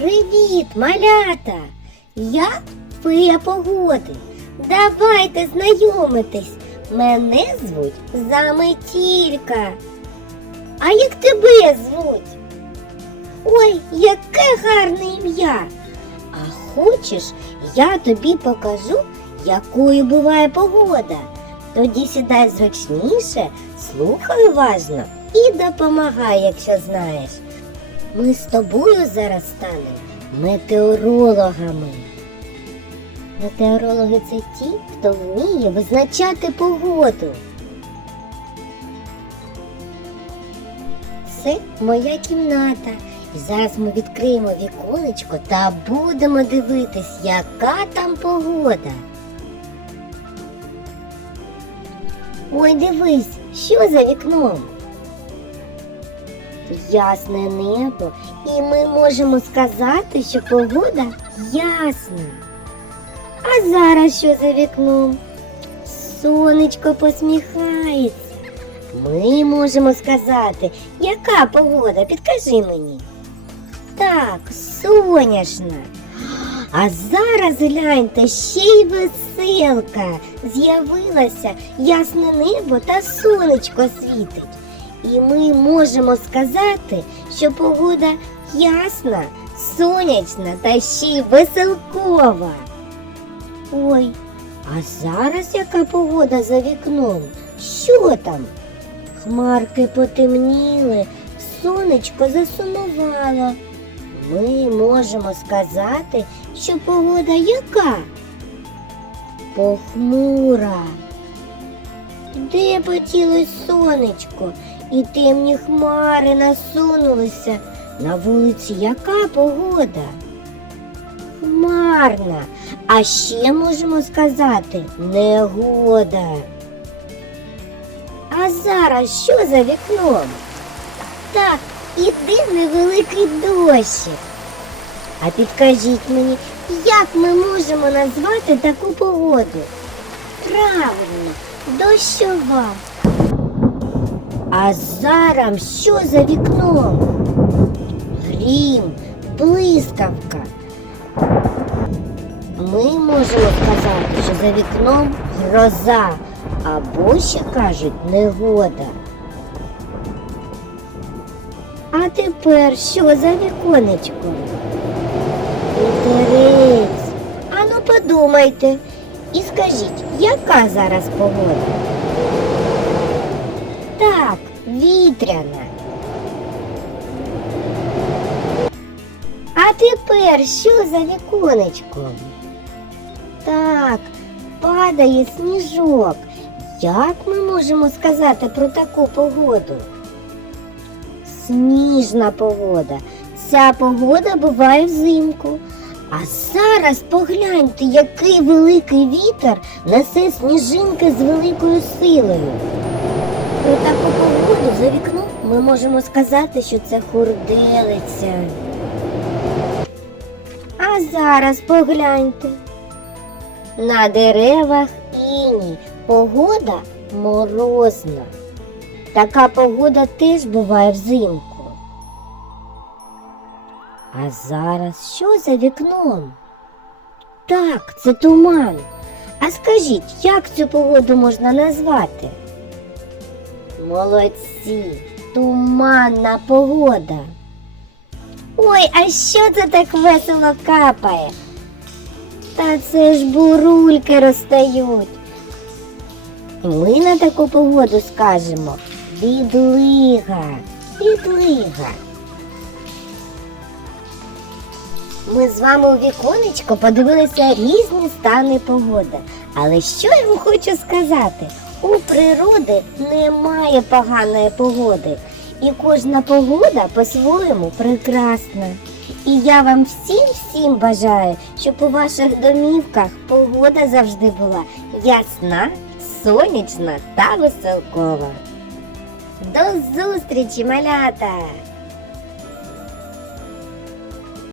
Привіт, малята! Я фея погоди. Давайте знайомитись. Мене звуть Заметілька. А як тебе звуть? Ой, яке гарне ім'я! А хочеш, я тобі покажу, якою буває погода. Тоді сідай зручніше, слухай уважно і допомагай, якщо знаєш. Ми з тобою зараз станемо метеорологами. Метеорологи це ті, хто вміє визначати погоду. Це моя кімната. І зараз ми відкриємо віконечко та будемо дивитись, яка там погода. Ой, дивись, що за вікном? Ясне небо, і ми можемо сказати, що погода ясна. А зараз що за вікном? Сонечко посміхається. Ми можемо сказати, яка погода, підкажи мені. Так, сонячна. А зараз гляньте, ще й веселка. З'явилося ясне небо та сонечко світить. І ми можемо сказати, що погода ясна, сонячна та ще й веселкова. Ой, а зараз яка погода за вікном? Що там? Хмарки потемніли, сонечко засумувало. Ми можемо сказати, що погода яка? Похмура. Де потілось сонечко, і темні хмари насунулися. На вулиці яка погода? Хмарна. А ще можемо сказати негода. А зараз що за вікном? Так, іде невеликий дощик. А підкажіть мені, як ми можемо назвати таку погоду? Правильно, дощова. А зараз що за вікном? Грім, блискавка. Ми можемо сказати, що за вікном гроза, або ще кажуть негода. А тепер що за віконечко? Вітерець. Ану подумайте і скажіть, яка зараз погода? Вітряна. А тепер що за віконечком? Так, падає сніжок. Як ми можемо сказати про таку погоду? Сніжна погода. Ця погода буває взимку. А зараз погляньте, який великий вітер несе сніжинки з великою силою. Про таку за вікном ми можемо сказати, що це хурделиця. А зараз погляньте. На деревах іній погода морозна. Така погода теж буває взимку. А зараз що за вікном? Так, це туман. А скажіть, як цю погоду можна назвати? Молодці, туманна погода. Ой, а що це так весело капає? Та це ж бурульки розстають. Ми на таку погоду скажемо відлига, відлига. Ми з вами у віконечко подивилися різні стани погоди. Але що я вам хочу сказати? У природи немає поганої погоди. І кожна погода по-своєму прекрасна. І я вам всім всім бажаю, щоб у ваших домівках погода завжди була ясна, сонячна та веселкова. До зустрічі, малята!